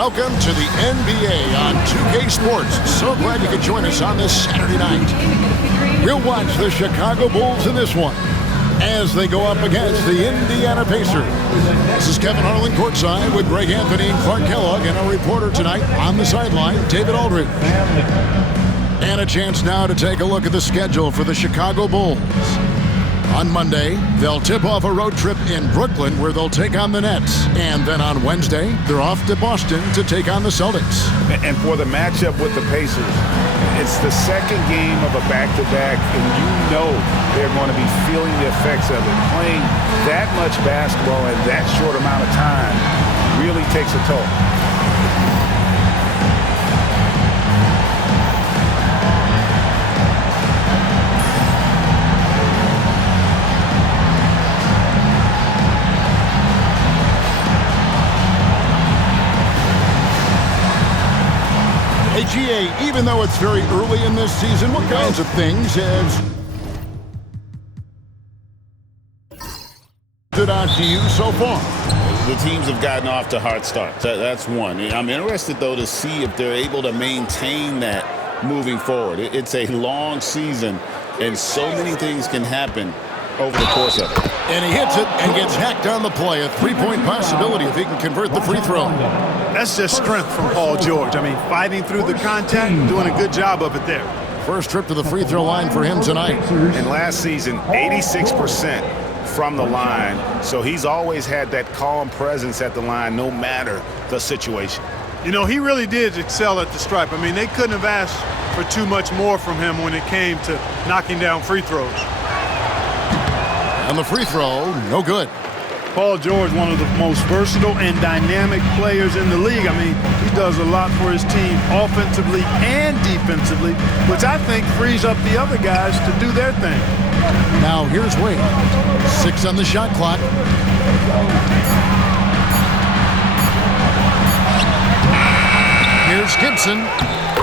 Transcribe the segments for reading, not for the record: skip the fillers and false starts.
Welcome to the NBA on 2K Sports. So glad you could join us on this Saturday night. We'll watch the Chicago Bulls in this one as they go up against the Indiana Pacers. This is Kevin Harlan courtside with Greg Anthony and Clark Kellogg, and our reporter tonight on the sideline, David Aldridge. And a chance now to take a look at the schedule for the Chicago Bulls. On Monday, they'll tip off a road trip in Brooklyn where they'll take on the Nets. And then on Wednesday, they're off to Boston to take on the Celtics. And for the matchup with the Pacers, it's the second game of a back-to-back, and you know they're going to be feeling the effects of it. Playing that much basketball in that short amount of time really takes a toll. GA, even though it's very early in this season, what kinds of things has stood out to you so far? The teams have gotten off to hard starts. That's one. I'm interested, though, to see if they're able to maintain that moving forward. It's a long season, and so many things can happen over the course of it. And he hits it and gets hacked on the play. A three-point possibility if he can convert the free throw. That's just strength from Paul George. I mean, fighting through the contact, doing a good job of it there. First trip to the free throw line for him tonight. And last season, 86% from the line. So he's always had that calm presence at the line no matter the situation. You know, he really did excel at the stripe. I mean, they couldn't have asked for too much more from him when it came to knocking down free throws. And the free throw, no good. Paul George, one of the most versatile and dynamic players in the league. I mean, he does a lot for his team offensively and defensively, which I think frees up the other guys to do their thing. Now here's Wade. 6 on the shot clock. Here's Gibson.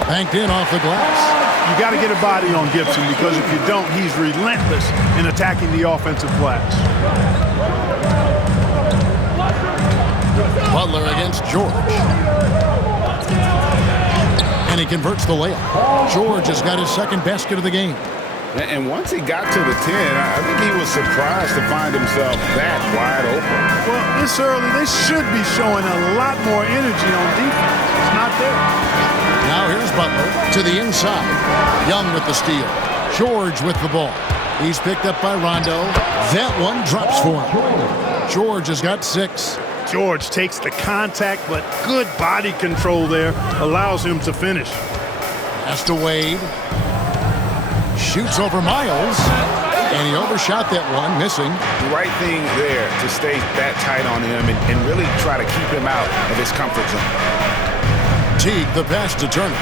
Banked in off the glass. You got to get a body on Gibson because if you don't, he's relentless in attacking the offensive glass. Butler against George. And he converts the layup. George has got his second basket of the game. And once he got to the 10, I think he was surprised to find himself that wide open. Well, this early, they should be showing a lot more energy on defense. It's not there. Now here's Butler to the inside. Young with the steal. George with the ball. He's picked up by Rondo. That one drops for him. George has got 6. George takes the contact, but good body control there allows him to finish. Pass to Wade. Shoots over Miles. And he overshot that one, missing. The right thing there to stay that tight on him and really try to keep him out of his comfort zone. Teague, the pass to Turner.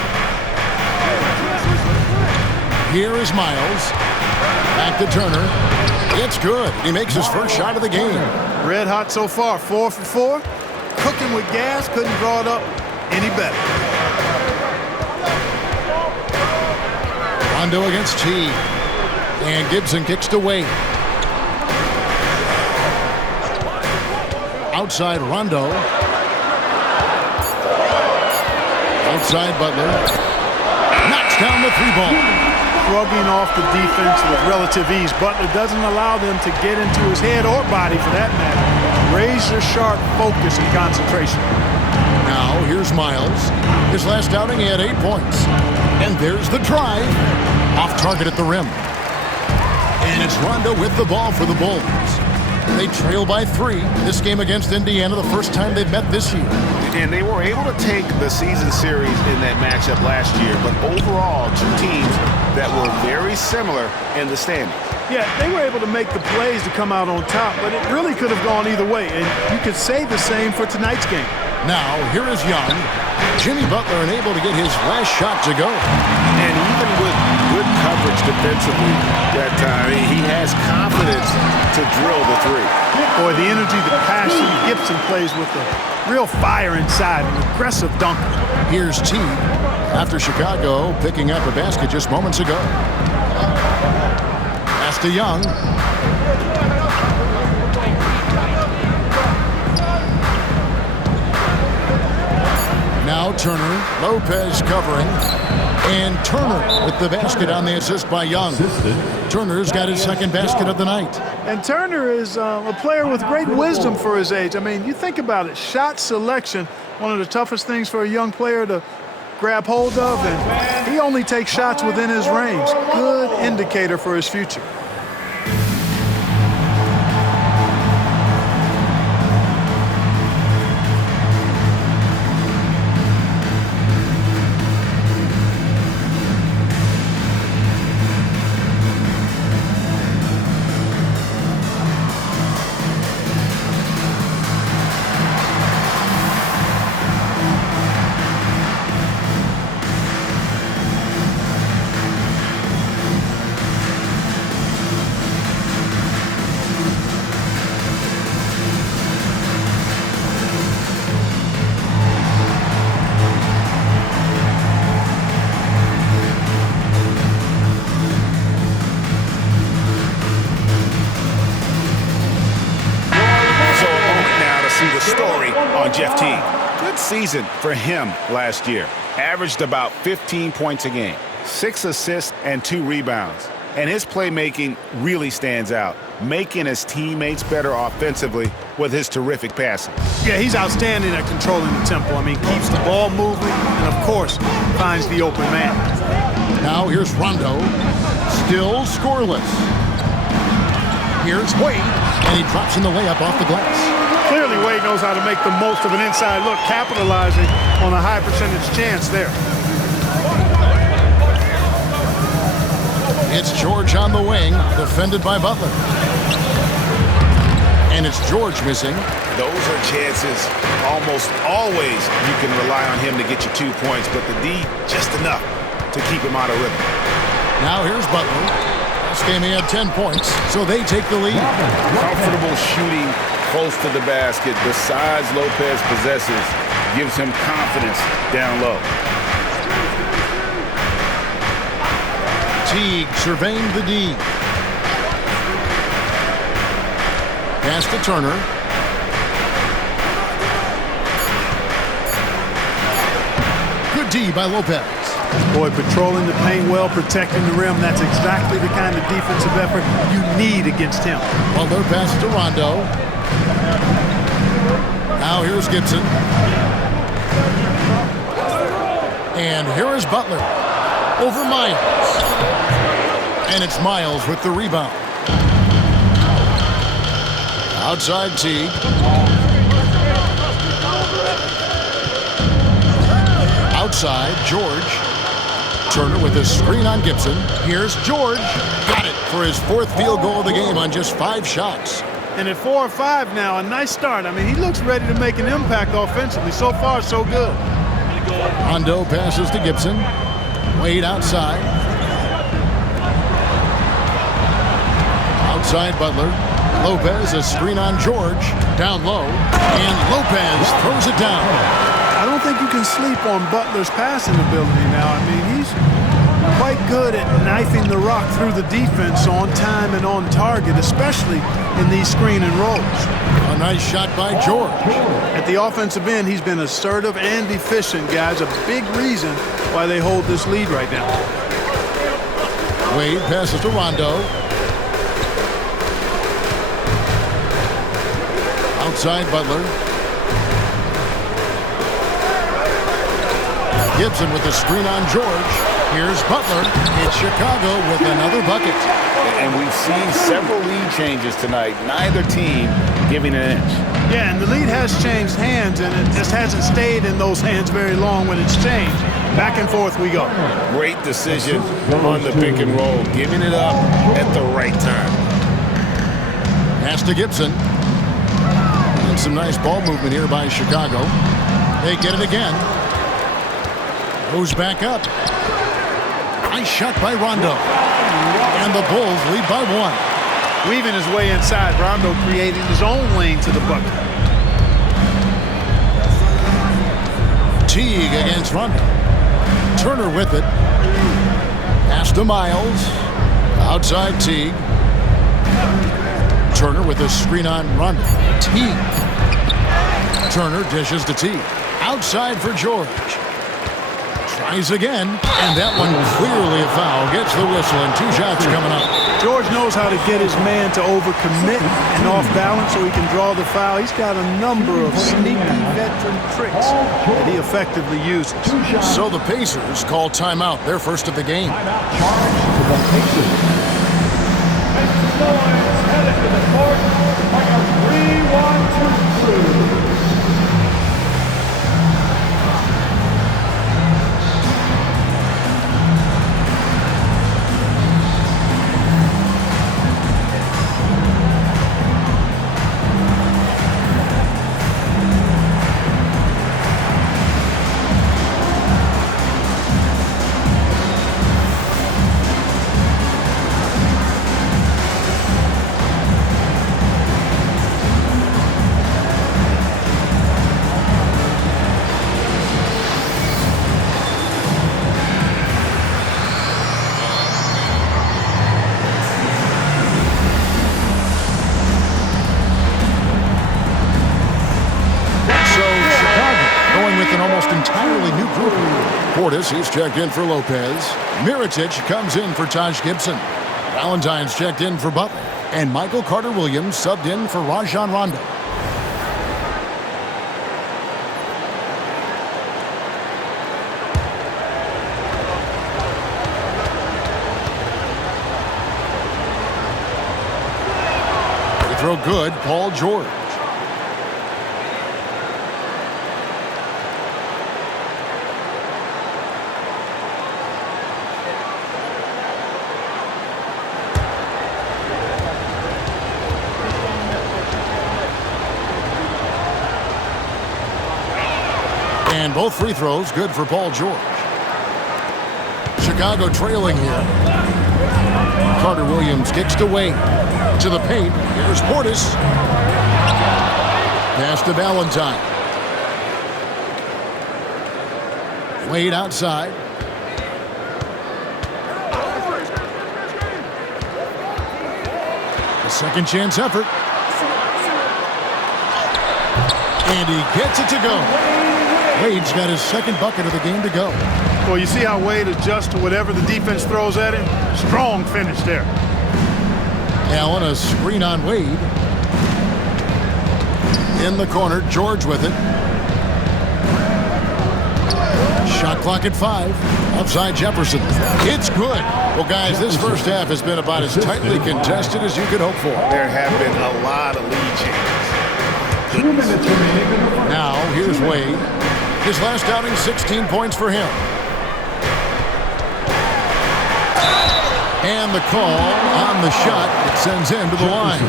Here is Miles. Back to Turner. It's good. He makes his first shot of the game. Red hot so far, 4 for 4. Cooking with gas, couldn't draw it up any better. Rondo against Teague. And Gibson kicks to Wade. Outside Rondo. Outside Butler. Knocks down the 3-ball. Shrugging off the defense with relative ease. Butler doesn't allow them to get into his head or body for that matter. Razor sharp focus and concentration. Now here's Miles. His last outing he had 8 points. And there's the drive. Off target at the rim. And it's Rondo with the ball for the Bulls. They trail by 3. This game against Indiana, the first time they've met this year. And they were able to take the season series in that matchup last year, but overall, two teams that were very similar in the standings. Yeah, they were able to make the plays to come out on top, but it really could have gone either way, and you could say the same for tonight's game. Now, here is Young. Jimmy Butler unable to get his last shot to go. And even with good coverage defensively that time, he has confidence to drill the 3. Boy, the energy, the passion, Gibson plays with a real fire inside, an aggressive dunker. Here's Teague after Chicago picking up a basket just moments ago. Pass to Young. Now Turner, Lopez covering, and Turner with the basket on the assist by Young. Turner's got his second basket of the night. And Turner is a player with great wisdom for his age. I mean, you think about it, shot selection, one of the toughest things for a young player to grab hold of, and he only takes shots within his range. Good indicator for his future. Jeff Teague. Good season for him last year. Averaged about 15 points a game, 6 assists and 2 rebounds. And his playmaking really stands out, making his teammates better offensively with his terrific passing. Yeah, he's outstanding at controlling the tempo. I mean, keeps the ball moving and, of course, finds the open man. Now here's Rondo, still scoreless. Here's Wade, and he drops in the layup off the glass. Clearly, Wade knows how to make the most of an inside look, capitalizing on a high percentage chance there. It's George on the wing, defended by Butler. And it's George missing. Those are chances. Almost always you can rely on him to get you 2 points, but the D, just enough to keep him out of rhythm. Now here's Butler. This game he had 10 points, so they take the lead. Comfortable shooting close to the basket. The size Lopez possesses gives him confidence down low. Teague surveying the D. Pass to Turner. Good D by Lopez. Boy, patrolling the paint well, protecting the rim. That's exactly the kind of defensive effort you need against him. Butler passes to Rondo. Now here's Gibson. And here is Butler. Over Miles. And it's Miles with the rebound. Outside Teague. Outside George. Turner with his screen on Gibson. Here's George. Got it for his 4th field goal of the game on just 5 shots. And at 4 or 5 now, a nice start. I mean, he looks ready to make an impact offensively. So far, so good. Rondo passes to Gibson. Wade outside. Outside Butler. Lopez, a screen on George. Down low. And Lopez throws it down. I don't think you can sleep on Butler's passing ability now. I mean, he's quite good at knifing the rock through the defense on time and on target, especially in these screen and rolls. A nice shot by George. At the offensive end, he's been assertive and efficient, guys. A big reason why they hold this lead right now. Wade passes to Rondo. Outside Butler. Gibson with the screen on George. Here's Butler. It's Chicago with another bucket. And we've seen several lead changes tonight. Neither team giving an inch. Yeah, and the lead has changed hands, and it just hasn't stayed in those hands very long when it's changed. Back and forth we go. Great decision on the pick and roll, giving it up at the right time. Pass to Gibson. And some nice ball movement here by Chicago. They get it again. Goes back up. Nice shot by Rondo. And the Bulls lead by 1. Weaving his way inside, Rondo creating his own lane to the bucket. Teague against Rondo. Turner with it. Pass to Miles. Outside Teague. Turner with a screen on Rondo. Teague. Turner dishes to Teague. Outside for George. Tries again, and that one clearly a foul. Gets the whistle, and 2 shots coming up. George knows how to get his man to overcommit and off balance so he can draw the foul. He's got a number of sneaky veteran tricks that he effectively uses. So the Pacers call timeout, their first of the game. Headed to the court like a 3-1-2 crew. Portis, he's checked in for Lopez. Mirotic comes in for Taj Gibson. Valentine's checked in for Butler. And Michael Carter-Williams subbed in for Rajon Rondo. Free throw good, Paul George. And both free throws good for Paul George. Chicago trailing here. Carter-Williams kicks to Wade. To the paint. Here's Portis. Pass to Valentine. Wade outside. A second chance effort. And he gets it to go. Wade's got his second bucket of the game to go. Well, you see how Wade adjusts to whatever the defense throws at him? Strong finish there. Allen, a screen on Wade. In the corner, George with it. Shot clock at 5. Outside Jefferson. It's good. Well, guys, this first half has been about as tightly contested as you could hope for. There have been a lot of lead changes. 2 minutes remaining. Now, here's Wade. His last outing, 16 points for him. And the call on the shot that sends him to the line.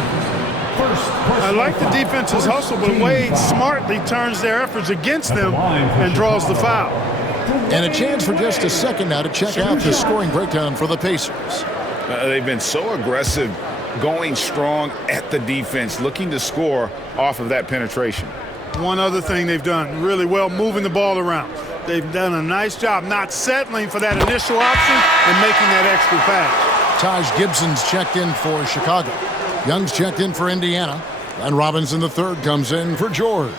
I like the defense's hustle, but Wade smartly turns their efforts against them and draws the foul. And a chance for just a second now to check out the scoring breakdown for the Pacers. They've been so aggressive, going strong at the defense, looking to score off of that penetration. One other thing they've done really well, moving the ball around. They've done a nice job not settling for that initial option and making that extra pass. Taj Gibson's checked in for Chicago. Young's checked in for Indiana. And Robinson III comes in for George.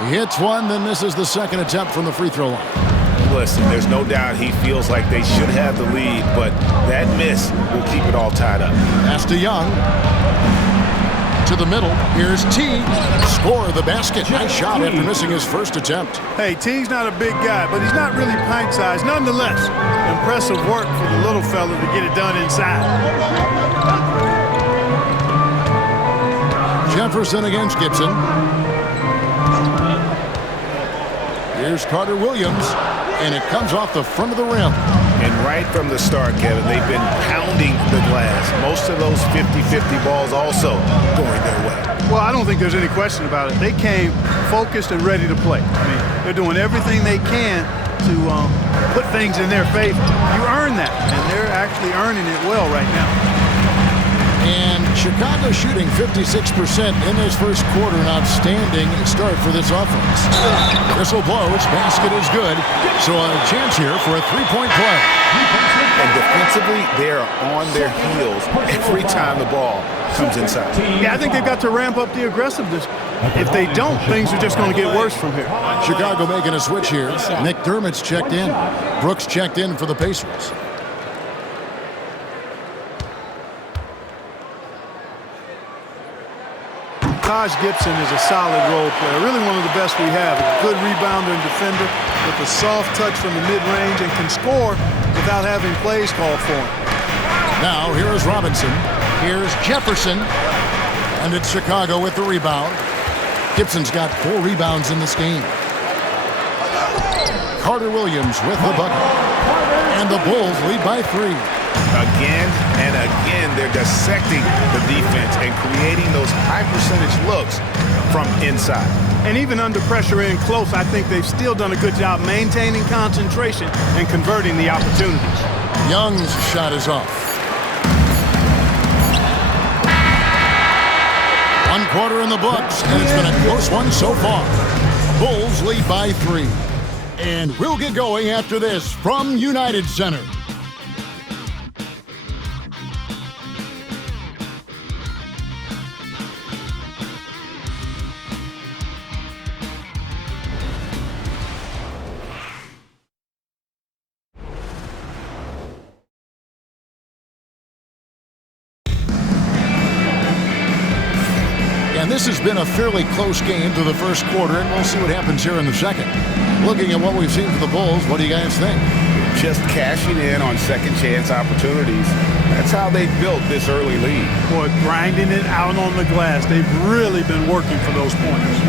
He hits one, then misses the second attempt from the free throw line. Listen, there's no doubt he feels like they should have the lead, but that miss will keep it all tied up. Pass to Young. To the middle. Here's T. Score the basket. Nice shot after missing his first attempt. Hey, T's not a big guy, but he's not really pint-sized. Nonetheless, impressive work for the little fella to get it done inside. Jefferson against Gibson. Here's Carter-Williams, and it comes off the front of the rim. And right from the start, Kevin, they've been pounding the glass. Most of those 50-50 balls also going their way. Well, I don't think there's any question about it. They came focused and ready to play. I mean, they're doing everything they can to put things in their favor. You earn that, and they're actually earning it well right now. And Chicago shooting 56% in this first quarter. An outstanding start for this offense. Whistle blows. Basket is good. So a chance here for a three-point play. And defensively, they are on their heels every time the ball comes inside. Yeah, I think they've got to ramp up the aggressiveness. If they don't, things are just going to get worse from here. Chicago making a switch here. McDermott's checked in. Brooks checked in for the Pacers. Taj Gibson is a solid role player, really one of the best we have. A good rebounder and defender with a soft touch from the mid-range and can score without having plays called for him. Now, here is Robinson. Here's Jefferson. And it's Chicago with the rebound. Gibson's got 4 rebounds in this game. Carter Williams with the bucket. And the Bulls lead by 3. Again and again, they're dissecting the defense and creating those high-percentage looks from inside. And even under pressure in close, I think they've still done a good job maintaining concentration and converting the opportunities. Young's shot is off. 1 quarter in the books, and it's been a close one so far. Bulls lead by 3. And we'll get going after this from United Center. And this has been a fairly close game through the first quarter, and we'll see what happens here in the second. Looking at what we've seen for the Bulls, what do you guys think? Just cashing in on second chance opportunities. That's how they built this early lead. Boy, grinding it out on the glass. They've really been working for those points.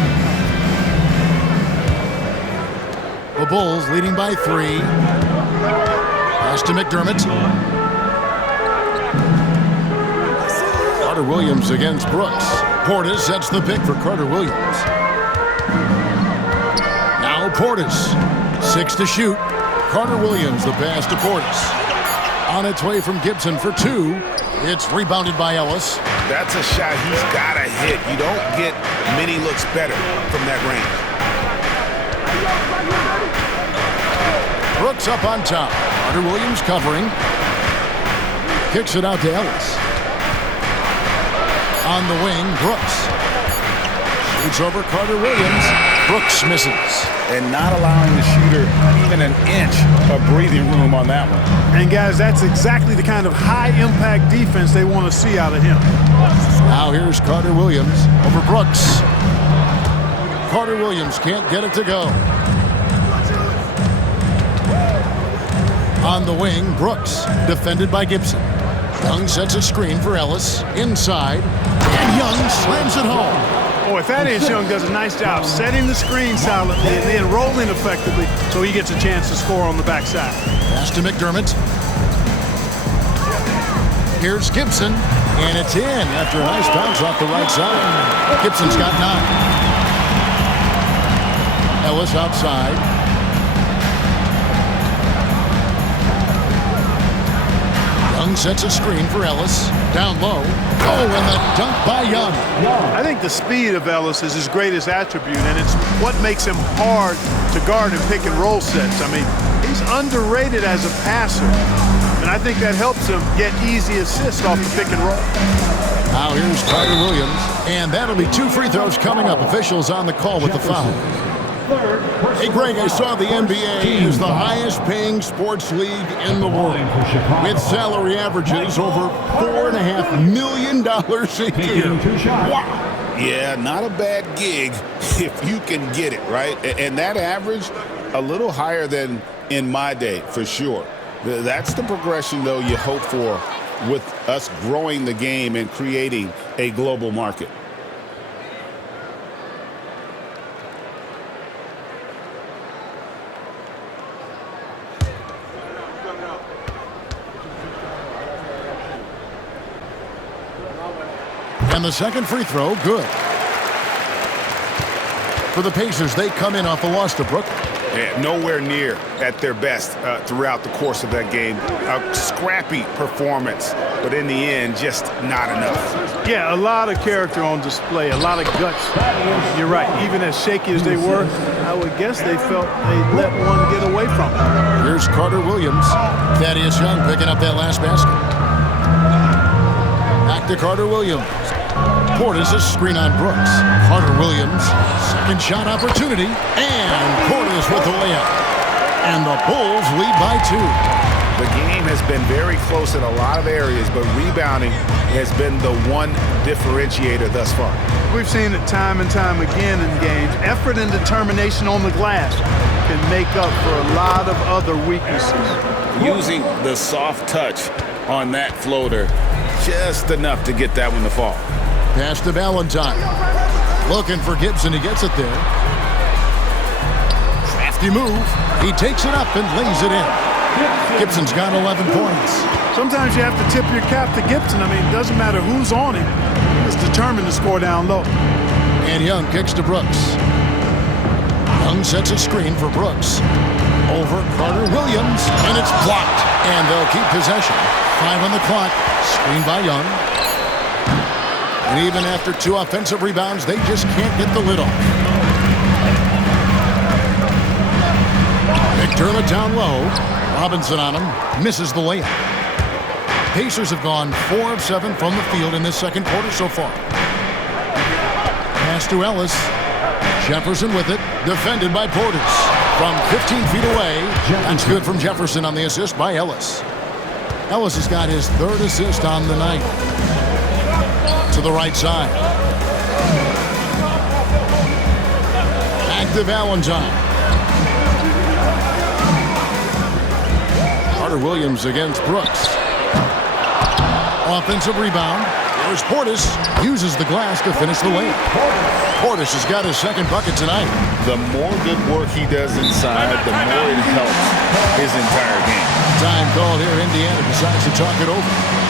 The Bulls leading by 3. Pass to McDermott. Carter Williams against Brooks. Portis sets the pick for Carter Williams. Now Portis. 6 to shoot. Carter Williams, the pass to Portis. On its way from Gibson for 2. It's rebounded by Ellis. That's a shot he's got to hit. You don't get many looks better from that range. Brooks up on top. Carter Williams covering. Kicks it out to Ellis. On the wing, Brooks. Shoots over Carter Williams. Brooks misses. And not allowing the shooter even an inch of breathing room on that one. And guys, that's exactly the kind of high-impact defense they want to see out of him. Now here's Carter Williams over Brooks. Carter Williams can't get it to go. On the wing, Brooks, defended by Gibson. Young sets a screen for Ellis, inside, and Young slams it home. Boy, Thaddeus Young does a nice job setting the screen silently and then rolling effectively so he gets a chance to score on the backside. Pass to McDermott. Here's Gibson, and it's in after a nice bounce off the right side. Gibson's got 9. Ellis outside. Young sets a screen for Ellis. Down low. Oh, and the dunk by Young. I think the speed of Ellis is his greatest attribute, and it's what makes him hard to guard in pick and roll sets. I mean, he's underrated as a passer, and I think that helps him get easy assists off the pick and roll. Now here's Carter Williams, and that'll be 2 free throws coming up. Officials on the call with the foul. Hey, Greg, I saw the NBA is the highest-paying sports league in the world, with salary averages over $4.5 million a year. Wow. Yeah, not a bad gig if you can get it, right? And that average, a little higher than in my day, for sure. That's the progression, though, you hope for with us growing the game and creating a global market. And the second free throw, good. For the Pacers, they come in off a loss to Brooklyn. Nowhere near at their best throughout the course of that game. A scrappy performance, but in the end, just not enough. Yeah, a lot of character on display, a lot of guts. You're right. Even as shaky as they were, I would guess they felt they let one get away from them. Here's Carter Williams. Thaddeus Young picking up that last basket. Back to Carter Williams. Portis a screen on Brooks. Carter Williams, second shot opportunity, and Portis with the layup. And the Bulls lead by 2. The game has been very close in a lot of areas, but rebounding has been the one differentiator thus far. We've seen it time and time again in games. Effort and determination on the glass can make up for a lot of other weaknesses. Using the soft touch on that floater, just enough to get that one to fall. Pass to Valentine. Looking for Gibson. He gets it there. Crafty move. He takes it up and lays it in. Gibson's got 11 points. Sometimes you have to tip your cap to Gibson. I mean, it doesn't matter who's on him. He was determined to score down low. And Young kicks to Brooks. Young sets a screen for Brooks. Over Carter Williams, and it's blocked. And they'll keep possession. 5 on the clock. Screen by Young. And even after 2 offensive rebounds, they just can't get the lid off. McDermott down low. Robinson on him. Misses the layup. Pacers have gone 4 of 7 from the field in this second quarter so far. Pass to Ellis. Jefferson with it. Defended by Portis. From 15 feet away. That's good from Jefferson on the assist by Ellis. Ellis has got his 3rd assist on the night. To the right side. Back to Valentine. Carter Williams against Brooks. Offensive rebound. There's Portis. Uses the glass to finish the layup. Portis has got his 2nd bucket tonight. The more good work he does inside, the more it helps his entire game. Time call here. Indiana decides to talk it over.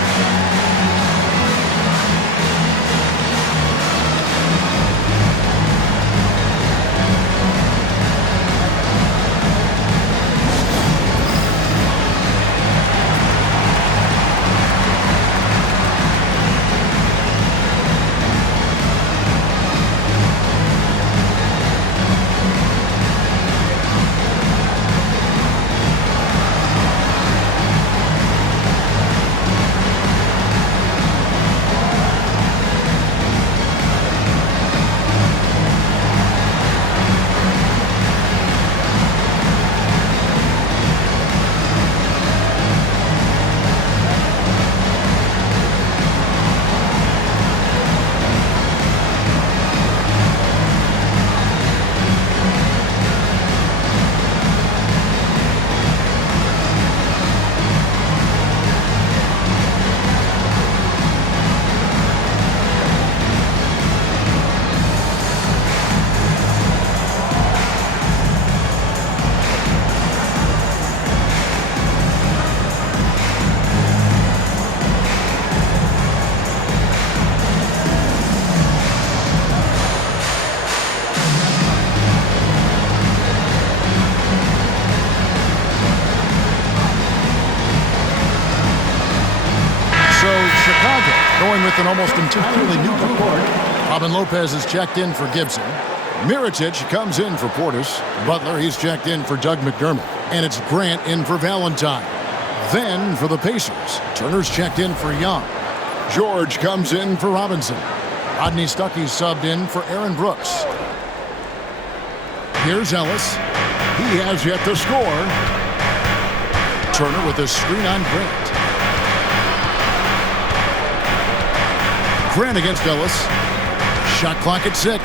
Going with an almost entirely new group. Robin Lopez is checked in for Gibson. Mirotic comes in for Portis. Butler, he's checked in for Doug McDermott. And it's Grant in for Valentine. Then for the Pacers, Turner's checked in for Young. George comes in for Robinson. Rodney Stuckey's subbed in for Aaron Brooks. Here's Ellis. He has yet to score. Turner with a screen on Grant. Grant against Ellis. Shot clock at 6.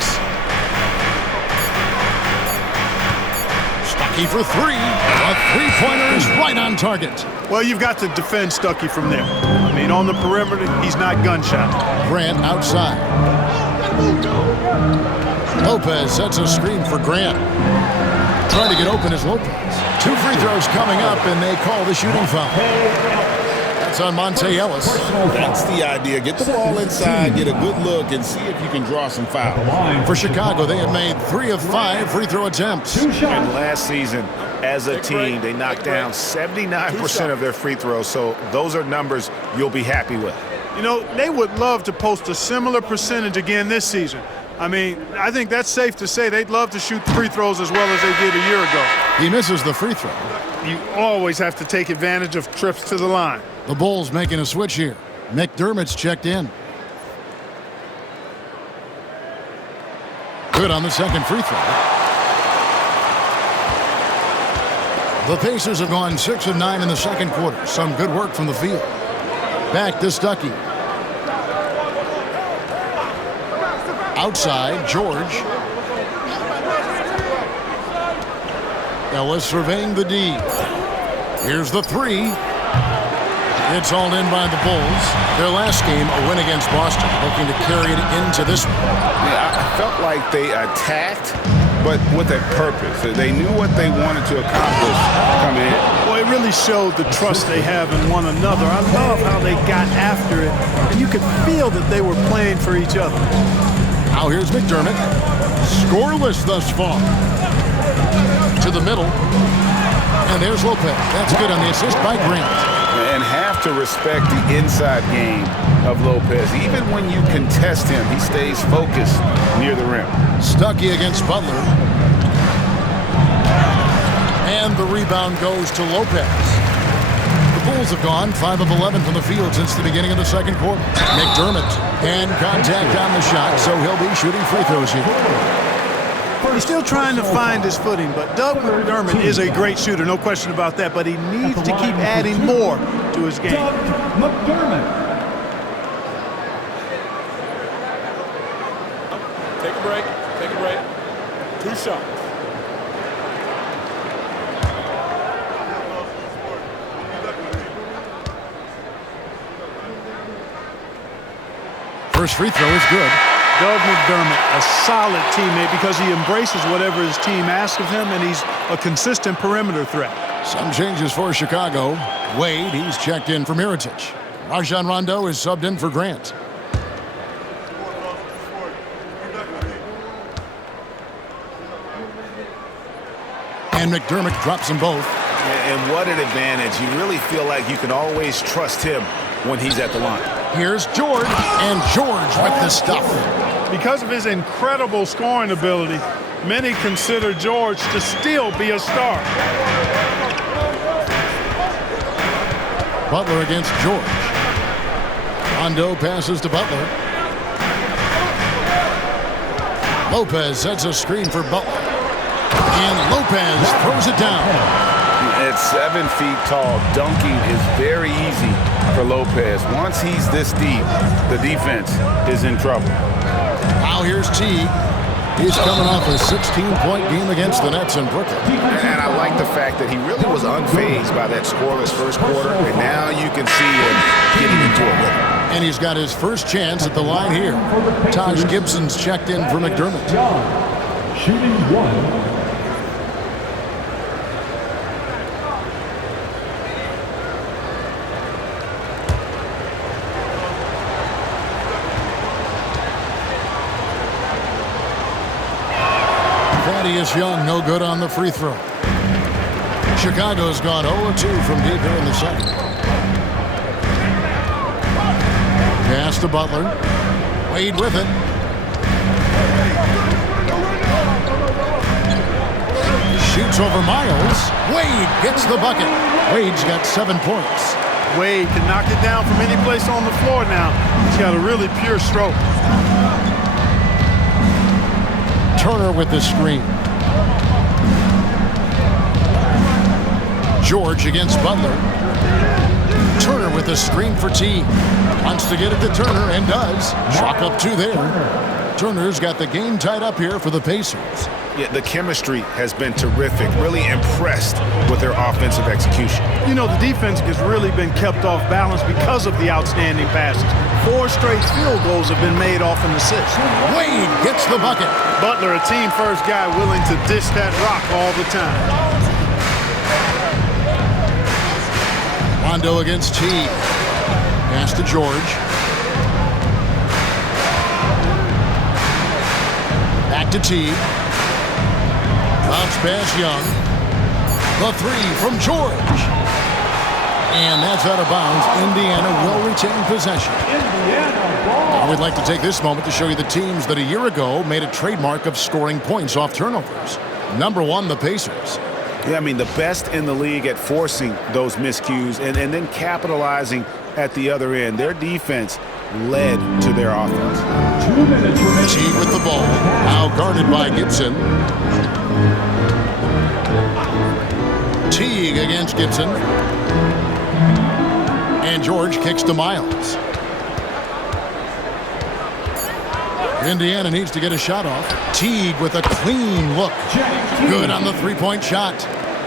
Stuckey for 3. A three-pointer is right on target. Well, you've got to defend Stuckey from there. I mean, on the perimeter, he's not gunshot. Grant outside. Lopez sets a screen for Grant. Trying to get open is Lopez. 2 free throws coming up, and they call the shooting foul. That's on Monte Ellis. That's the idea. Get the ball inside, get a good look, and see if you can draw some fouls. For Chicago, they have made 3 of 5 free throw attempts. And last season, as a team, they knocked down 79% of their free throws. So those are numbers you'll be happy with. You know, they would love to post a similar percentage again this season. I mean, I think that's safe to say they'd love to shoot free throws as well as they did a year ago. He misses the free throw. You always have to take advantage of trips to the line. The Bulls making a switch here. McDermott's checked in. Good on the second free throw. The Pacers have gone 6 of 9 in the second quarter. Some good work from the field. Back to Stuckey. Outside, George. Ellis surveying the D. Here's the 3. It's hauled in by the Bulls. Their last game, a win against Boston, looking to carry it into this one. Yeah, I felt like they attacked, but with a purpose. They knew what they wanted to accomplish coming in. Well, it really showed the trust they have in one another. I love how they got after it, and you could feel that they were playing for each other. Now here's McDermott. Scoreless thus far. To the middle. And there's Lopez. That's good on the assist by Grant. And have to respect the inside game of Lopez. Even when you contest him, he stays focused near the rim. Stuckey against Butler. And the rebound goes to Lopez. The Bulls have gone 5 of 11 from the field since the beginning of the second quarter. McDermott. And contact on the shot, so he'll be shooting free throws here. He's still trying to find his footing, but Doug McDermott is a great shooter, no question about that, but he needs to keep adding more to his game. Doug McDermott. Take a break. Take a break. 2 shots. First free throw is good. Doug McDermott, a solid teammate because he embraces whatever his team asks of him, and he's a consistent perimeter threat. Some changes for Chicago. Wade, he's checked in for Mirotic. Rajon Rondo is subbed in for Grant. And McDermott drops them both. And what an advantage. You really feel like you can always trust him when he's at the line. Here's George, and George with the stuff. Because of his incredible scoring ability, many consider George to still be a star. Butler against George. Rondo passes to Butler. Lopez sets a screen for Butler. And Lopez throws it down. At 7 feet tall, dunking is very easy for Lopez. Once he's this deep, the defense is in trouble. Now here's Teague. He's coming off a 16-point game against the Nets in Brooklyn. And I like the fact that he really was unfazed by that scoreless first quarter, and now you can see him getting into it with it. And he's got his first chance at the line here. Taj Gibson's checked in for McDermott. Shooting 1. Thaddeus Young, no good on the free throw. Chicago's gone 0-2 from deep here in the second. Pass to Butler. Wade with it. Shoots over Miles. Wade gets the bucket. Wade's got 7 points. Wade can knock it down from any place on the floor now. He's got a really pure stroke. Turner with the screen. George against Butler. Turner with the screen for T. Wants to get it to Turner and does. Chalk up 2 there. Turner's got the game tied up here for the Pacers. Yeah, the chemistry has been terrific. Really impressed with their offensive execution. You know, the defense has really been kept off balance because of the outstanding passes. 4 straight field goals have been made off an assist. Wade gets the bucket. Butler, a team-first guy willing to dish that rock all the time. Rondo against T. Pass to George. Back to Teague. Bounce pass Young. The three from George. And that's out of bounds. Indiana will retain possession. I would like to take this moment to show you the teams that a year ago made a trademark of scoring points off turnovers. Number one, the Pacers. Yeah, I mean, the best in the league at forcing those miscues and then capitalizing at the other end. Their defense led to their offense. 2 minutes remaining. Teague with the ball. Now guarded by Gibson. Teague against Gibson. And George kicks to Miles. Indiana needs to get a shot off. Teague with a clean look. Good on the three-point shot.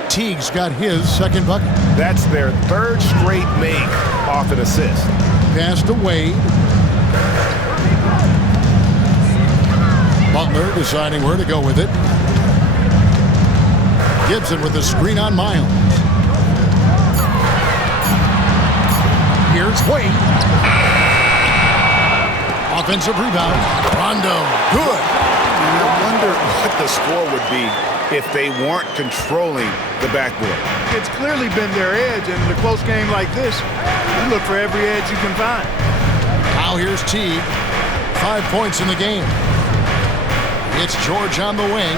Teague's got his second bucket. That's their third straight make off an assist. Pass to Wade. Butler deciding where to go with it. Gibson with the screen on Miles. Here's Wade. Offensive rebound. Rondo. Good. And I wonder what the score would be if they weren't controlling the backboard. It's clearly been their edge, and in a close game like this, you look for every edge you can find. Now here's Teague. 5 points in the game. It's George on the wing.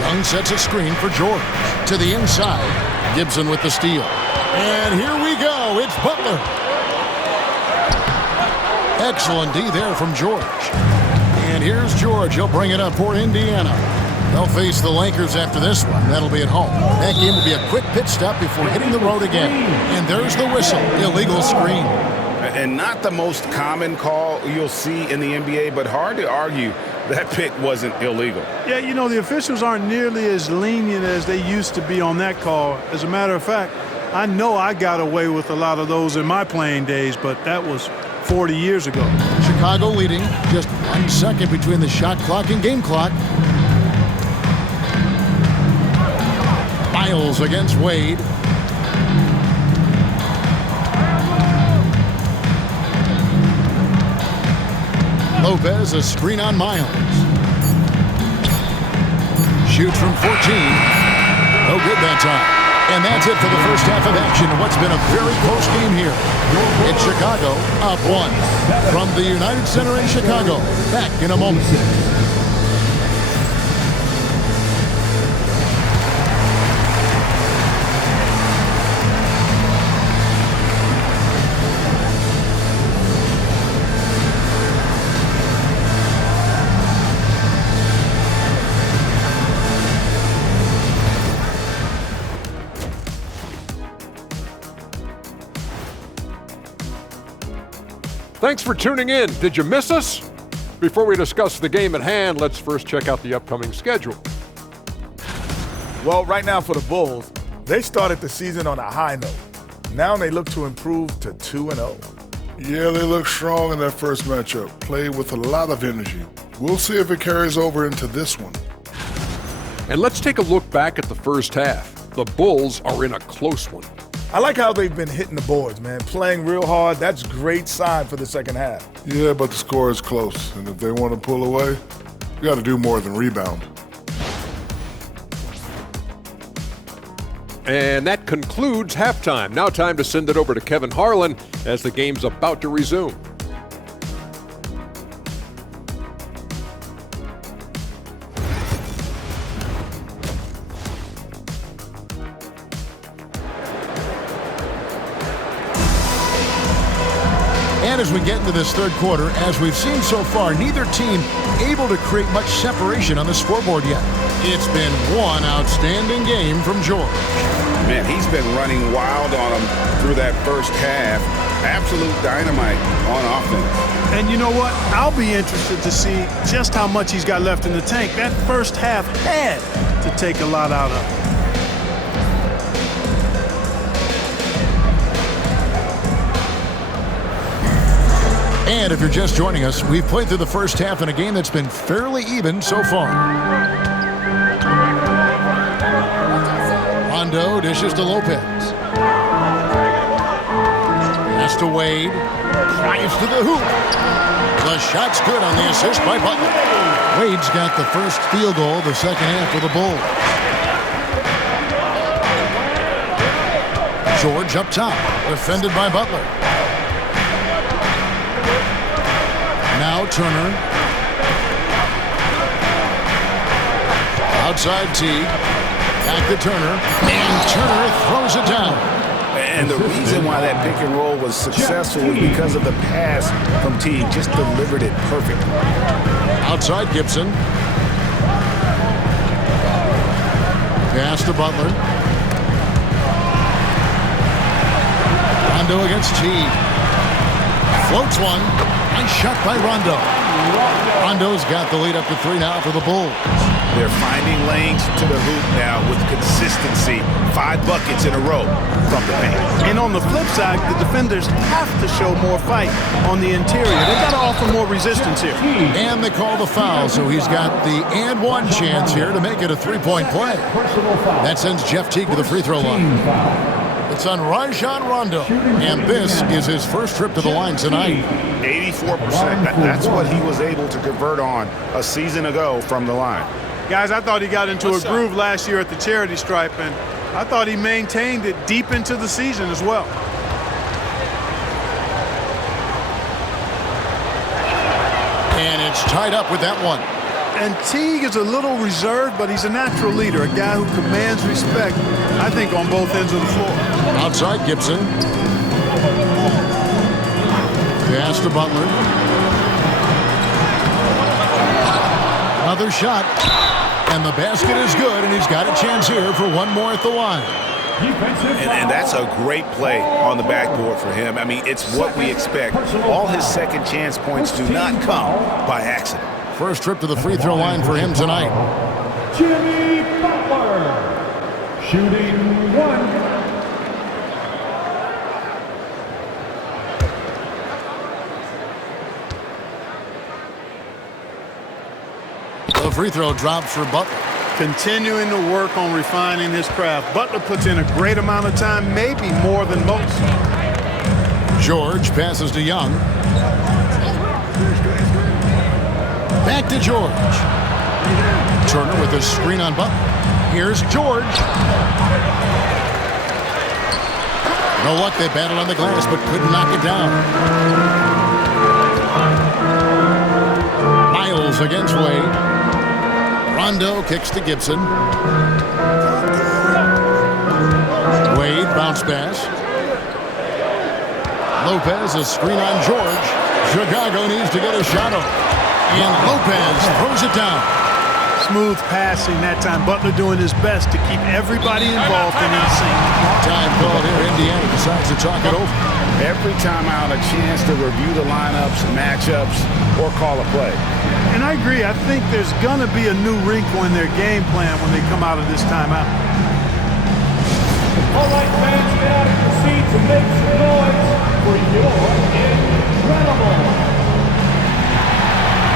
Young sets a screen for George. To the inside. Gibson with the steal. And here we go. It's Butler. Excellent D there from George. And here's George. He'll bring it up for Indiana. They'll face the Lakers after this one. That'll be at home. That game will be a quick pit stop before hitting the road again. And there's the whistle. Illegal screen. And not the most common call you'll see in the NBA, but hard to argue that pick wasn't illegal. Yeah, you know, the officials aren't nearly as lenient as they used to be on that call. As a matter of fact, I know I got away with a lot of those in my playing days, but that was 40 years ago. Chicago leading, just 1 second between the shot clock and game clock. Miles against Wade. Lopez, a screen on Miles. Shoots from 14. No good that time. And that's it for the first half of action in what's been a very close game here. It's Chicago up 1. From the United Center in Chicago. Back in a moment. Thanks for tuning in. Did you miss us? Before we discuss the game at hand, let's first check out the upcoming schedule. Well, right now for the Bulls, they started the season on a high note. Now they look to improve to 2-0. Yeah, they look strong in their first matchup. Played with a lot of energy. We'll see if it carries over into this one. And let's take a look back at the first half. The Bulls are in a close one. I like how they've been hitting the boards, man. Playing real hard. That's a great sign for the second half. Yeah, but the score is close. And if they want to pull away, you got to do more than rebound. And that concludes halftime. Now time to send it over to Kevin Harlan as the game's about to resume. And as we get into this third quarter, as we've seen so far, neither team able to create much separation on the scoreboard yet. It's been one outstanding game from George. Man, he's been running wild on them through that first half. Absolute dynamite on offense. And you know what? I'll be interested to see just how much he's got left in the tank. That first half had to take a lot out of him. And if you're just joining us, we've played through the first half in a game that's been fairly even so far. Rondo dishes to Lopez. Pass to Wade. Drives to the hoop. The shot's good on the assist by Butler. Wade's got the first field goal of the second half for the Bulls. George up top, defended by Butler. Now Turner. Outside Teague. Back to Turner. And Turner throws it down. And the reason why that pick and roll was successful was because of the pass from Teague. Just delivered it perfectly. Outside Gibson. Pass to Butler. Rondo against Teague. Floats one. Nice shot by Rondo. Rondo's got the lead up to 3 now for the Bulls. They're finding lanes to the hoop now with consistency. 5 buckets in a row from the paint. And on the flip side, the defenders have to show more fight on the interior. They've got to offer more resistance here. And they call the foul, so he's got the and one chance here to make it a 3-point play. That sends Jeff Teague to the free throw line. It's on Rajon Rondo, and this is his first trip to the line tonight. 84%. That's what he was able to convert on a season ago from the line. Guys, I thought he got into a groove last year at the charity stripe, and I thought he maintained it deep into the season as well. And it's tied up with that one. And Teague is a little reserved, but he's a natural leader, a guy who commands respect, I think, on both ends of the floor. Outside Gibson. Pass to Butler. Another shot. And the basket is good, and he's got a chance here for one more at the line. And that's a great play on the backboard for him. I mean, it's what we expect. All his second chance points do not come by accident. First trip to the free throw line for him tonight. Jimmy Butler, shooting 1. The free throw drops for Butler. Continuing to work on refining his craft. Butler puts in a great amount of time, maybe more than most. George passes to Young. Back to George. Turner with a screen on Butler. Here's George. You know what? They battled on the glass but couldn't knock it down. Miles against Wade. Rondo kicks to Gibson. Wade, bounce pass. Lopez, a screen on George. Chicago needs to get a shot up. And Lopez throws it down. Smooth passing that time. Butler doing his best to keep everybody involved and in sync. Time called here. Indiana decides to talk it over. Every time out, a chance to review the lineups, matchups, or call a play. And I agree. I think there's going to be a new wrinkle in their game plan when they come out of this timeout. All right, fans, get out of your seats and make some noise for your incredible.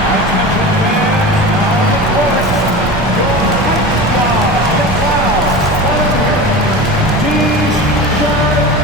Attention fans, on the court, your hype squad, the Cloud, T-shirt time.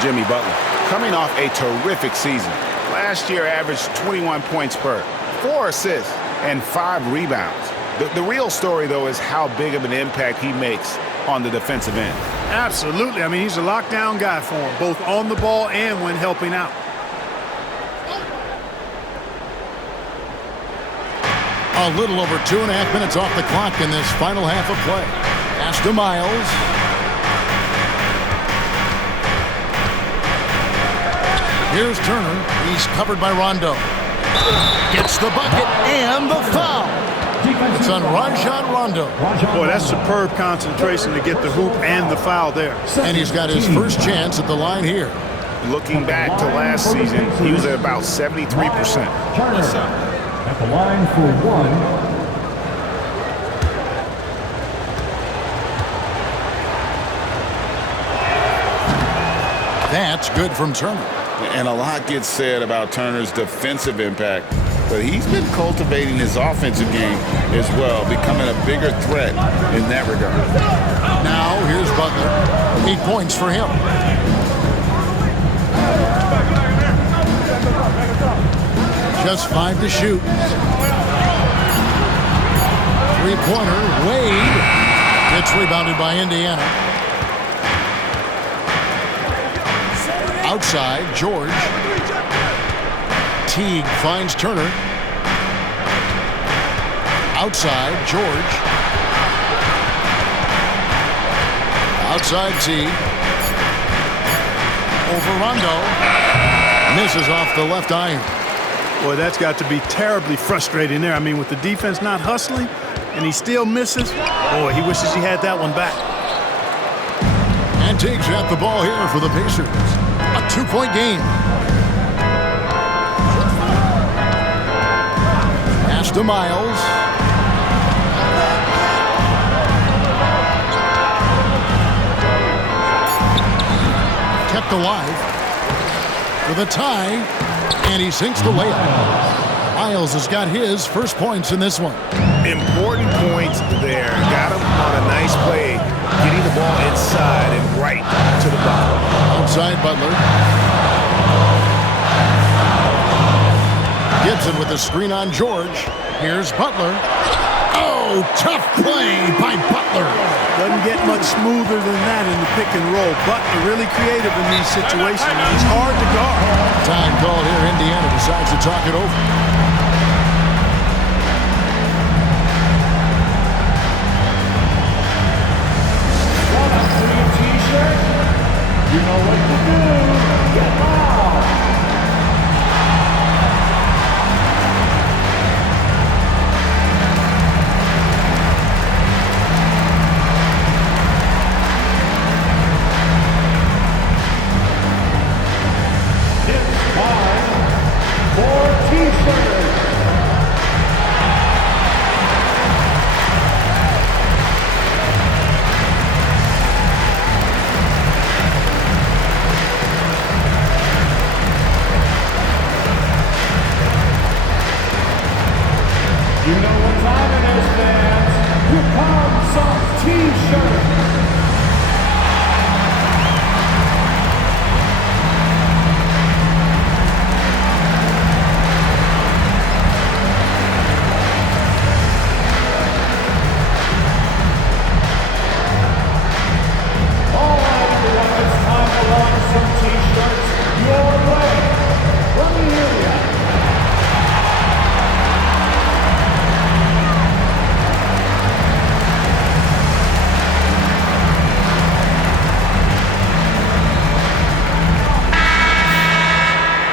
Jimmy Butler, coming off a terrific season. Last year averaged 21 points per, 4 assists, and 5 rebounds. The real story, though, is how big of an impact he makes on the defensive end. Absolutely. I mean, he's a lockdown guy for him, both on the ball and when helping out. A little over 2.5 minutes off the clock in this final half of play. Pass to Miles. Here's Turner. He's covered by Rondo. Gets the bucket and the foul. It's on Rajon Rondo. Boy, that's superb concentration to get the hoop and the foul there. And he's got his first chance at the line here. Looking back to last season, he was at about 73%. Turner at the line for one. That's good from Turner. And a lot gets said about Turner's defensive impact, but he's been cultivating his offensive game as well, becoming a bigger threat in that regard. Now here's Butler. 8 points for him. Just 5 to shoot. 3-pointer. Wade. It's rebounded by Indiana. Outside, George. Teague finds Turner. Outside, George. Outside, Teague. Over Rondo. Misses off the left iron. Boy, that's got to be terribly frustrating there. I mean, with the defense not hustling and he still misses, boy, he wishes he had that one back. And Teague's got the ball here for the Pacers. A 2-point game. Pass to Miles. Kept alive with a tie, and he sinks the layup. Miles has got his first points in this one. Important points there. Got him on a nice play, getting the ball inside and right to the bottom. Outside Butler. Gibson with the screen on George. Here's Butler. Oh, tough play by Butler. Doesn't get much smoother than that in the pick and roll. Butler really creative in these situations. He's hard to guard. Time called here. Indiana decides to talk it over. You know what to do. Get loud. It's time for T-shirts. You know what time it is, fans. Here comes some T-shirts. All right, everyone, it's time to launch some T-shirts your way. Let me hear ya.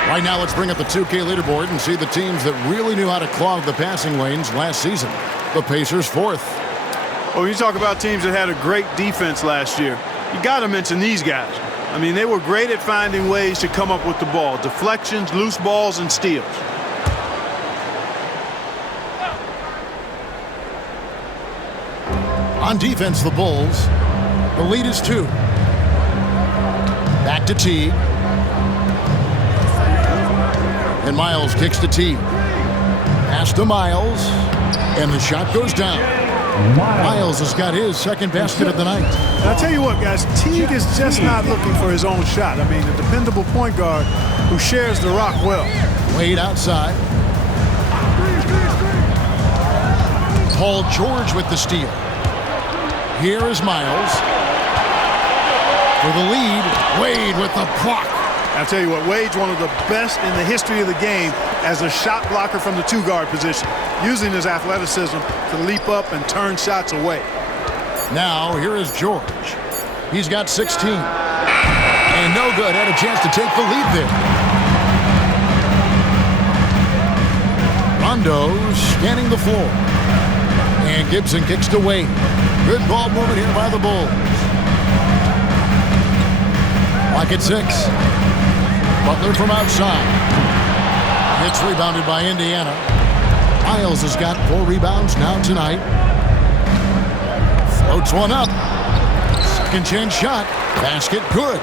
Right now, let's bring up the 2K leaderboard and see the teams that really knew how to clog the passing lanes last season. The Pacers 4th. Well, when you talk about teams that had a great defense last year, you got to mention these guys. I mean, they were great at finding ways to come up with the ball. Deflections, loose balls, and steals. On defense, the Bulls. The lead is 2. Back to Teague. And Miles kicks to Teague. Pass to Miles. And the shot goes down. Miles has got his second basket of the night. And I'll tell you what, guys, Teague is just not looking for his own shot. I mean, a dependable point guard who shares the rock well. Wade outside. Paul George with the steal. Here is Miles. For the lead, Wade with the block. I'll tell you what, Wade's one of the best in the history of the game as a shot blocker from the two-guard position, using his athleticism to leap up and turn shots away. Now, here is George. He's got 16. And no good. Had a chance to take the lead there. Rondo scanning the floor. And Gibson kicks to Wade. Good ball movement here by the Bulls. Clock at 6. Butler from outside. It's rebounded by Indiana. Miles has got 4 rebounds now tonight. Floats one up. Second chance shot. Basket good.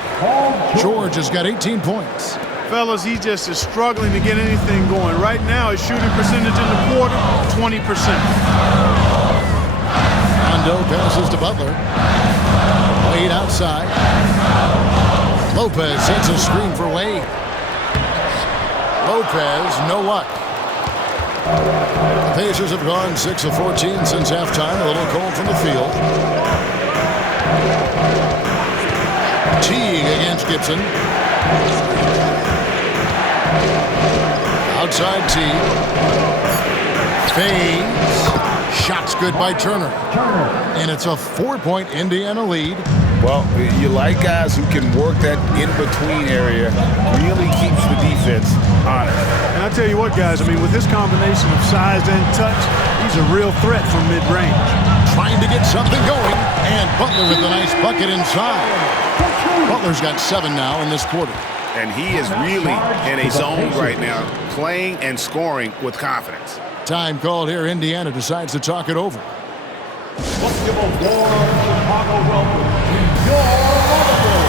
George has got 18 points. Fellas, he just is struggling to get anything going. Right now, his shooting percentage in the quarter, 20%. Rondo passes to Butler. Wade outside. Lopez sets a screen for Wade. Lopez, no luck. The Pacers have gone 6 of 14 since halftime. A little cold from the field. Teague against Gibson. Outside Teague. Fades. Shots good by Turner. And it's a 4-point Indiana lead. Well, you like guys who can work that in-between area, really keeps the defense honest. And I tell you what, guys, I mean, with this combination of size and touch, he's a real threat from mid-range. Trying to get something going, and Butler with a nice bucket inside. Butler's got 7 now in this quarter. And he is really in a zone right now, playing and scoring with confidence. Time called here. Indiana decides to talk it over. Let's give a warm Chicago welcome to your Wonderful.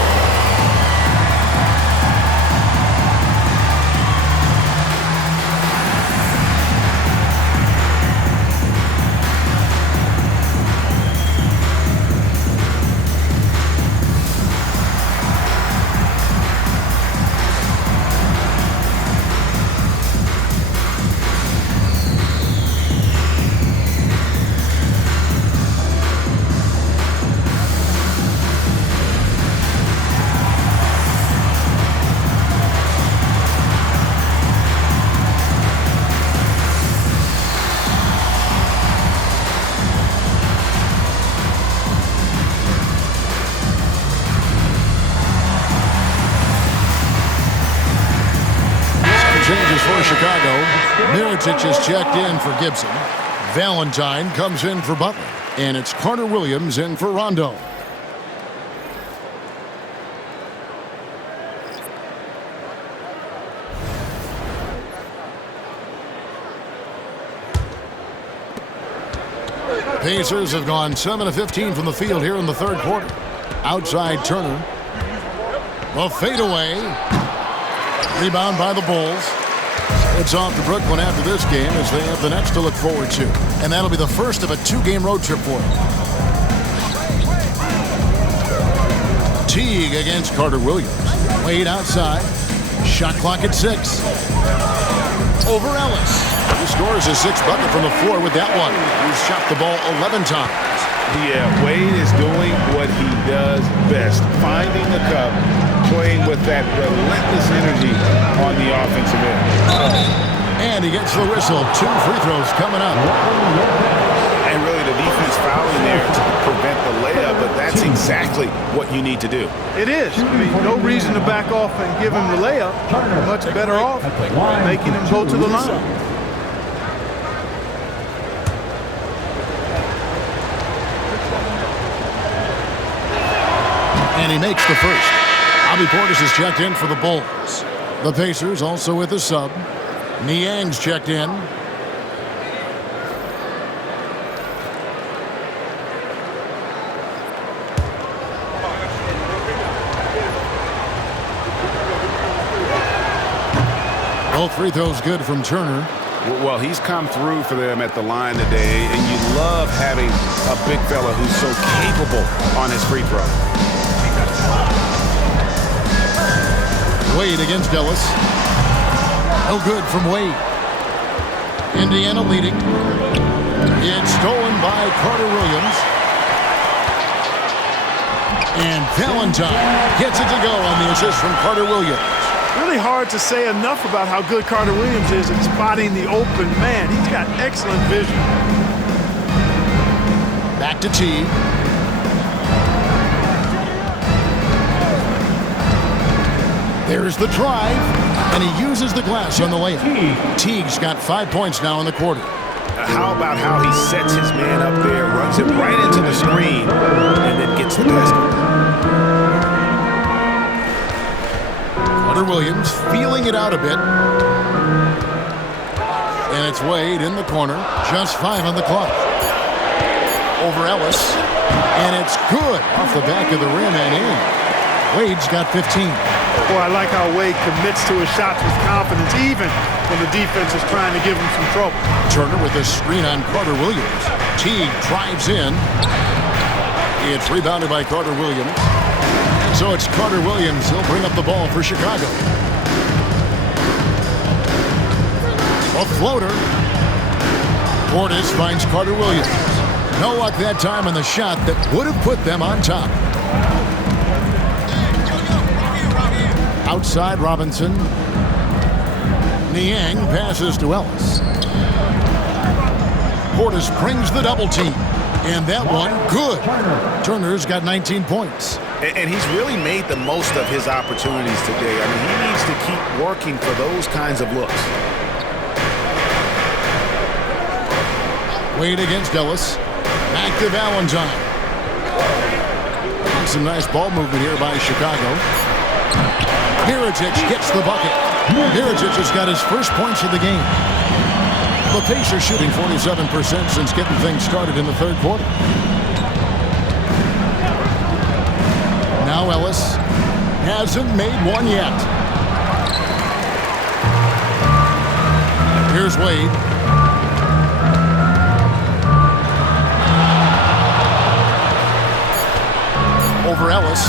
Changes for Chicago. Mirotic is checked in for Gibson. Valentine comes in for Butler. And it's Carter Williams in for Rondo. Pacers have gone 7 of 15 from the field here in the third quarter. Outside Turner. A fadeaway. Rebound by the Bulls. It's off to Brooklyn after this game as they have the next to look forward to. And that'll be the first of a 2-game road trip for them. Teague against Carter Williams. Wade outside. Shot clock at 6. Over Ellis. He scores his 6th bucket from the floor with that one. He's shot the ball 11 times. Yeah, Wade is doing what he does best, finding the cup, playing with that relentless energy on the offensive end. And he gets the whistle. 2 free throws coming up. And really the defense fouling there to prevent the layup, but that's exactly what you need to do. It is. I mean, no reason to back off and give him the layup. Much better off making him go to the line. And he makes the first. Bobby Portis is checked in for the Bulls. The Pacers also with a sub. Niang's checked in. Both free throws good from Turner. Well, he's come through for them at the line today, and you love having a big fella who's so capable on his free throw. Wade against Ellis. No good from Wade. Indiana leading. It's stolen by Carter Williams. And Valentine gets it to go on the assist from Carter Williams. Really hard to say enough about how good Carter Williams is at spotting the open man. He's got excellent vision. Back to Teague. There's the drive, and he uses the glass on the layup. Teague's got 5 points now in the quarter. How about how he sets his man up there, runs it right into the screen, and then gets the basket. Carter Williams feeling it out a bit. And it's Wade in the corner. Just 5 on the clock. Over Ellis. And it's good off the back of the rim and in. Wade's got 15. Boy, I like how Wade commits to his shots with confidence, even when the defense is trying to give him some trouble. Turner with a screen on Carter Williams. Teague drives in. It's rebounded by Carter Williams. So it's Carter Williams. He'll bring up the ball for Chicago. A floater. Portis finds Carter Williams. No luck that time on the shot that would have put them on top. Outside Robinson. Niang passes to Ellis. Portis brings the double team. And that one, good. Turner's got 19 points. And he's really made the most of his opportunities today. I mean, he needs to keep working for those kinds of looks. Wade against Ellis. Back to Valentine. Some nice ball movement here by Chicago. Mirotic gets the bucket. Mirotic has got his first points of the game. The Pacers shooting 47% since getting things started in the third quarter. Now Ellis hasn't made one yet. Here's Wade. Over Ellis.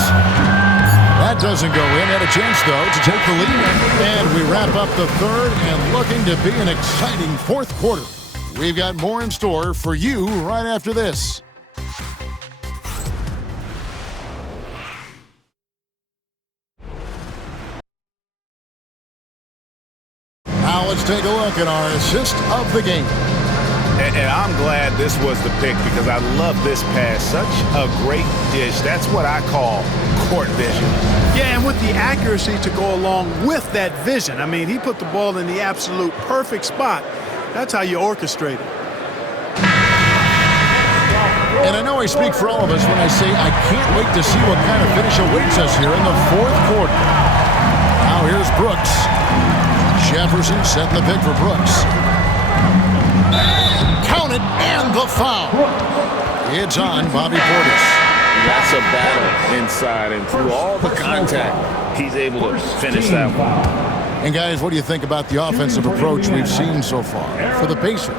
That doesn't go in. Had a chance, though, to take the lead. And we wrap up the third and looking to be an exciting fourth quarter. We've got more in store for you right after this. Now let's take a look at our assist of the game. And I'm glad this was the pick because I love this pass. Such a great dish. That's what I call court vision. Yeah, and with the accuracy to go along with that vision. I mean, he put the ball in the absolute perfect spot. That's how you orchestrate it. And I know I speak for all of us when I say I can't wait to see what kind of finish awaits us here in the fourth quarter. Now here's Brooks. Jefferson setting the pick for Brooks. Counted and the foul. It's on Bobby Portis. That's a battle inside, and through all the contact, he's able to finish that one. And guys, what do you think about the offensive approach we've seen so far for the Pacers?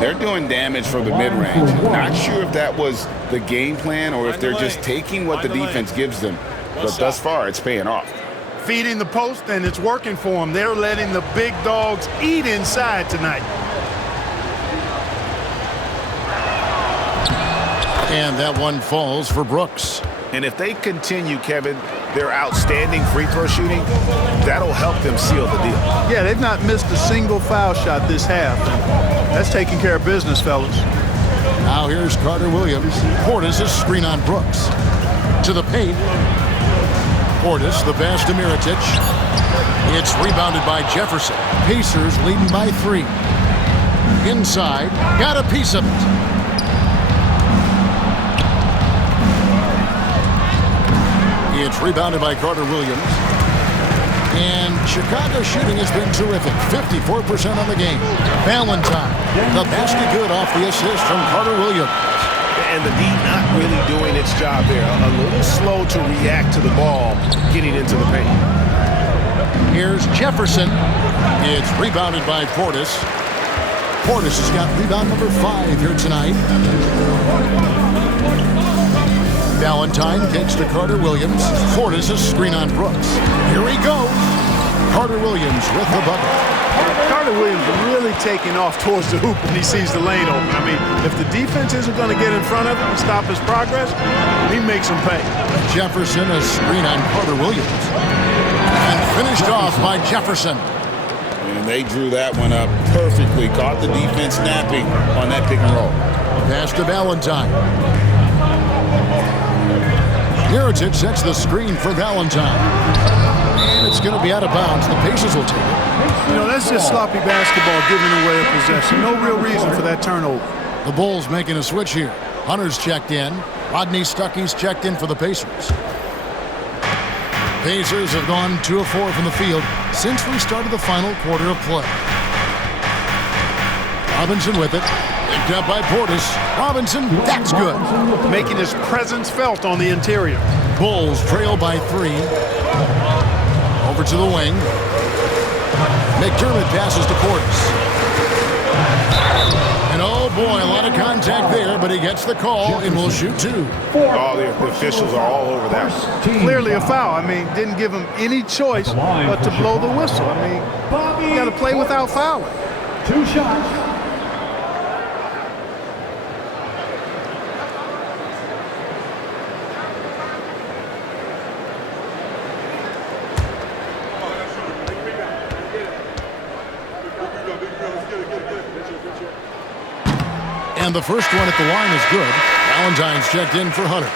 They're doing damage from the mid-range. Not sure if that was the game plan or if they're just taking what the defense gives them. But thus far, it's paying off. Feeding the post, and it's working for them. They're letting the big dogs eat inside tonight. And that one falls for Brooks. And if they continue, Kevin, their outstanding free throw shooting, that'll help them seal the deal. Yeah, they've not missed a single foul shot this half. That's taking care of business, fellas. Now here's Carter Williams. Portis is screen on Brooks. To the paint. Portis, the pass to Mirotic. It's rebounded by Jefferson. Pacers leading by 3. Inside, got a piece of it. It's rebounded by Carter Williams. And Chicago's shooting has been terrific. 54% on the game. Valentine, the basket good off the assist from Carter Williams. And the D not really doing its job there. A little slow to react to the ball getting into the paint. Here's Jefferson. It's rebounded by Portis. Portis has got rebound number 5 here tonight. Valentine takes to Carter Williams. Portis a screen on Brooks. Here he goes. Carter Williams with the bucket. Carter Carter Williams really taking off towards the hoop when he sees the lane open. I mean, if the defense isn't going to get in front of him and stop his progress, he makes him pay. Jefferson, a screen on Carter Williams. And finished off by Jefferson. And they drew that one up perfectly. Caught the defense napping on that pick and roll. Pass to Valentine. Mirotic sets the screen for Valentine. And it's going to be out of bounds. The Pacers will take it. You know, that's just sloppy basketball giving away a possession. No real reason for that turnover. The Bulls making a switch here. Hunter's checked in. Rodney Stuckey's checked in for the Pacers. Pacers have gone 2 of 4 from the field since we started the final quarter of play. Robinson with it. Picked up by Portis. Robinson, that's good. Making his presence felt on the interior. Bulls trail by 3. Over to the wing. McDermott passes to Portis. And oh boy, a lot of contact there, but he gets the call and will shoot 2. All the officials are all over that. Clearly a foul. I mean, didn't give him any choice but to blow the whistle. I mean, you got to play without fouling. 2 shots. And the first one at the line is good. Valentine's checked in for Hunter.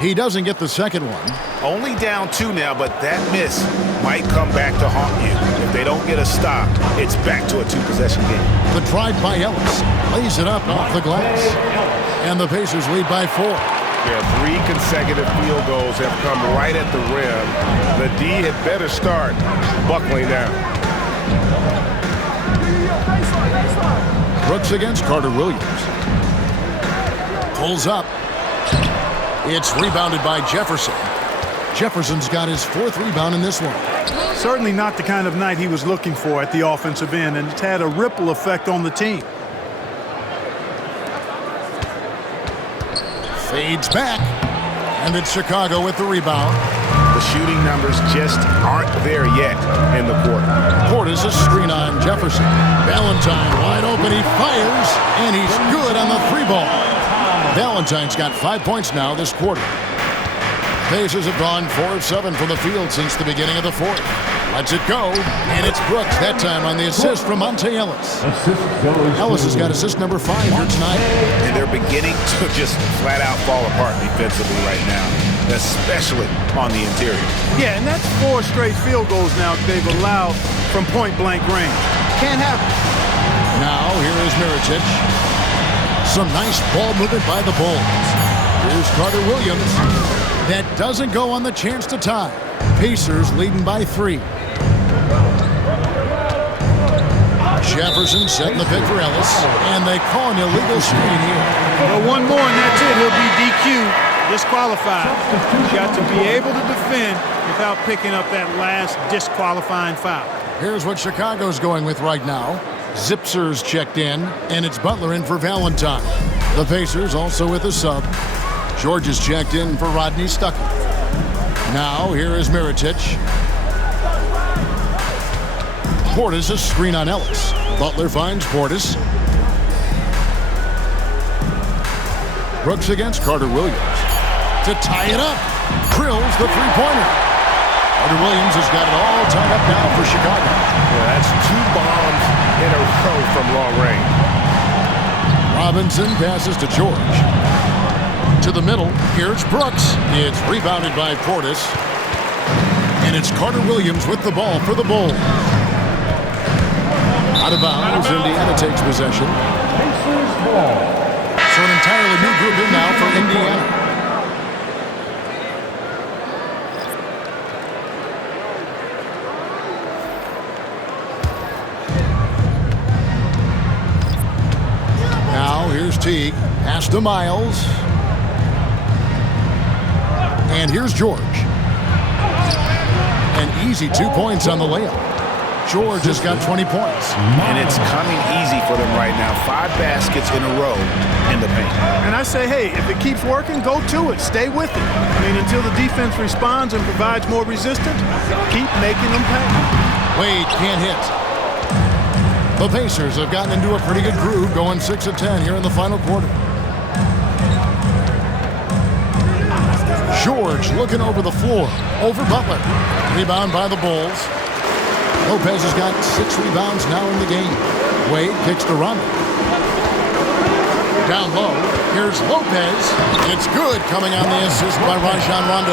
He doesn't get the second one. Only down 2 now, but that miss might come back to haunt you. If they don't get a stop, it's back to a 2-possession game. The drive by Ellis lays it up off the glass. And the Pacers lead by 4. Yeah, 3 consecutive field goals have come right at the rim. The D had better start buckling down. Brooks against Carter Williams. Pulls up. It's rebounded by Jefferson. Jefferson's got his 4th rebound in this one. Certainly not the kind of night he was looking for at the offensive end, and it's had a ripple effect on the team. Fades back, and it's Chicago with the rebound. The shooting numbers just aren't there yet in the quarter. Portis a screen on Jefferson. Valentine wide open, he fires, and he's good on the 3-ball. Valentine's got 5 points now this quarter. Pacers have gone 4 of 7 from the field since the beginning of the 4th. Lets it go, and it's Brooks that time on the assist from Monte Ellis. Ellis has got assist number 5 here tonight. And they're beginning to just flat out fall apart defensively right now, especially on the interior. Yeah, and that's 4 straight field goals now they've allowed from point-blank range. Can't happen. Now, here is Mirotic. Some nice ball movement by the Bulls. Here's Carter Williams. That doesn't go on the chance to tie. Pacers leading by 3. Jefferson setting the pick for Ellis, and they call an illegal screen here. Well, one more and that's it. He'll be DQ'd, disqualified. He's got to be able to defend without picking up that last disqualifying foul. Here's what Chicago's going with right now. Zipser's checked in, and it's Butler in for Valentine. The Pacers also with a sub. George is checked in for Rodney Stuckey. Now, here is Mirotic. Portis a screen on Ellis. Butler finds Portis. Brooks against Carter Williams. To tie it up. Drills the 3-pointer. Carter Williams has got it all tied up now for Chicago. Yeah, that's 2 bombs in a row from long range. Robinson passes to George. To the middle, here's Brooks. It's rebounded by Portis. And it's Carter Williams with the ball for the Bulls. Out of bounds, Indiana takes possession. So an entirely new group in now for Indiana. Now here's Teague. Pass to Miles. And here's George. An easy 2 points on the layup. George has got 20 points. And it's coming easy for them right now. 5 baskets in a row in the paint. And I say, hey, if it keeps working, go to it. Stay with it. I mean, until the defense responds and provides more resistance, keep making them pay. Wade can't hit. The Pacers have gotten into a pretty good groove, going 6 of 10 here in the final quarter. George looking over the floor, over Butler. Rebound by the Bulls. Lopez has got 6 rebounds now in the game. Wade kicks to Rondo. Down low, here's Lopez. It's good, coming on the assist by Rajon Rondo.